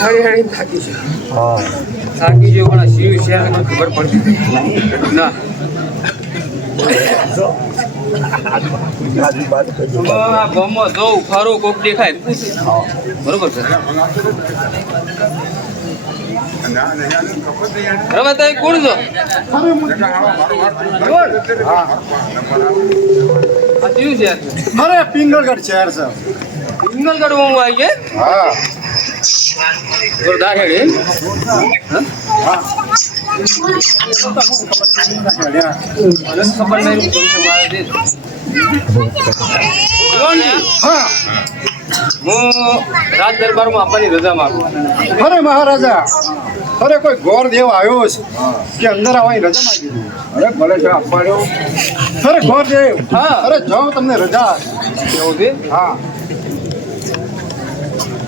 હારી હારી થાકી છે હા. થાકી જો પણ શિવ છે ખબર પડતી ના. આજુ બાજુ કઈ આ ગામમાં જો ઉફારો કોક દેખાય. બરોબર છે. કોણ છો? અરે પિંગલગઢ શહેર છે. સિંગલગઢ હું આવી ગયે? હા. જોરદાર ખબર નહીં. જોનજી, હા હું રાજ દરબારમાં આપવાની રજા માંગુ અરે મહારાજા અરે કોઈ ગોર દેવ આવ્યો છે કે અંદર આવવાની રજા માંગી અરે ભલે છે આપવાનો અરે ગોર દેવ હા. અરે જાઓ તમને રજા એવું છે હા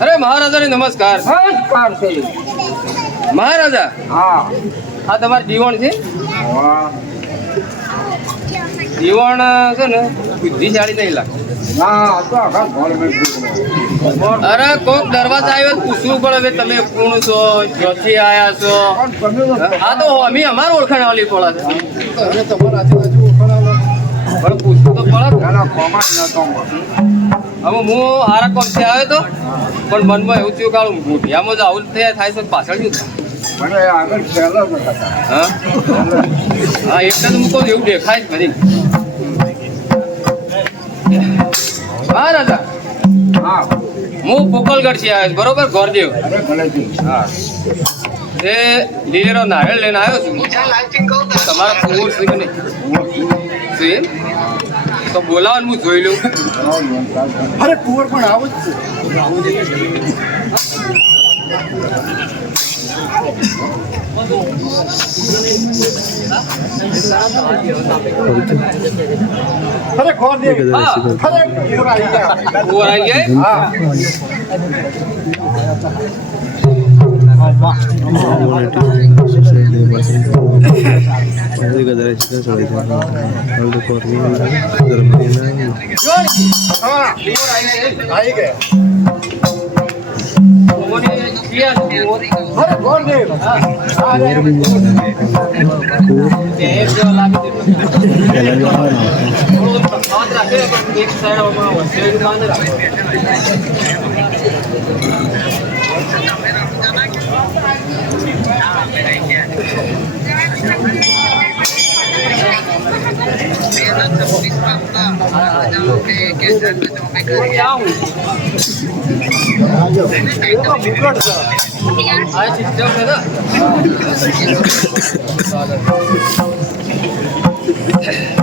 અરે મહારાજાને નમસ્કાર. નમસ્કાર છે મહારાજા હા આ તમારે જીવન છે? જીવન છે ને, બુદ્ધિશાળી નહીં લાગે. અરે કોક દરવાજા આવ્યો પૂછવું પડે, હવે તમે કોણ છો? ક્યાંથી આયા છો? આ તો અમે અમારું ઓળખાણ વાળી પડે છે. પણ પૂછવું તો હવે હું કોમથી આવ્યો તો? પણ મનમાં એવું થયું કાળું મોઢિયામાં જ આવું થયા, થાય તો પાછળ જ હા? એટલે તો કહું, એવું દેખાય હા, રાજા. હા હું પોકલગઢથી આવ્યો છું, બરોબર? ગોરદેવ હા એ લીલેરો નારિયેળ લઈને આવ્યો છું. તમારા છે કે છે એમ? તો બોલાવો ને હું જોઈ લઉં અરે કુંવર પણ આવું જ છે અરે ખોર દે હા અરે કુંવર આવી ગયા કુંવર આવી ગયા હા Sabi ka dala siya sa wala na. Aldo Cormi, Darmani na. Thank you. Meron sa police pump Ay, sistem na na. Thank you.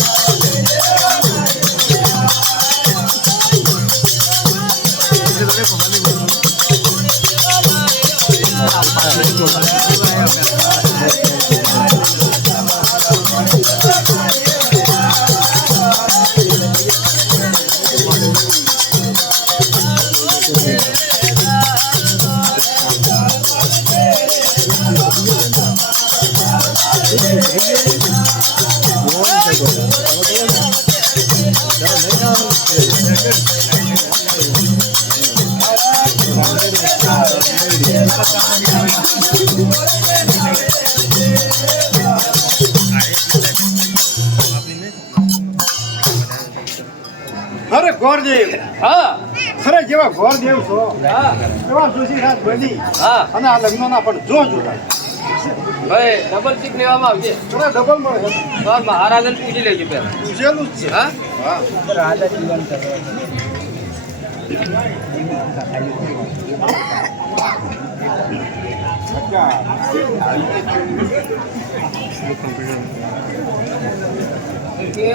Thank you. ગોરદેવ. હા. ખરે જેવા ગોરદેવ છો હા. એવા જોશી રાત બની હા. અને આ લગ્નના પણ જો જોતા. ભાઈ ડબલ ચીક લેવામાં આવજે. અરે ડબલ મળે તો મહારાજને પૂછી લેજો પહેલા. પૂછેલું જ છે. હા? હા. કે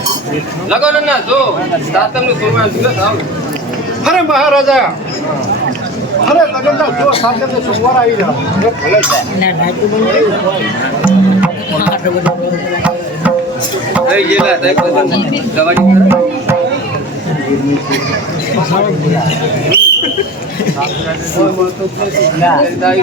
હા લગન ના જો સાતમનું સોમવાર દિવસ આવ અરે મહારાજા અરે લગનના જો સાથે તો સોમવાર આવી જાવ એ ભલે છે થઈ ગયેલા સાહેબ બધા દવાની કરે. દાઈ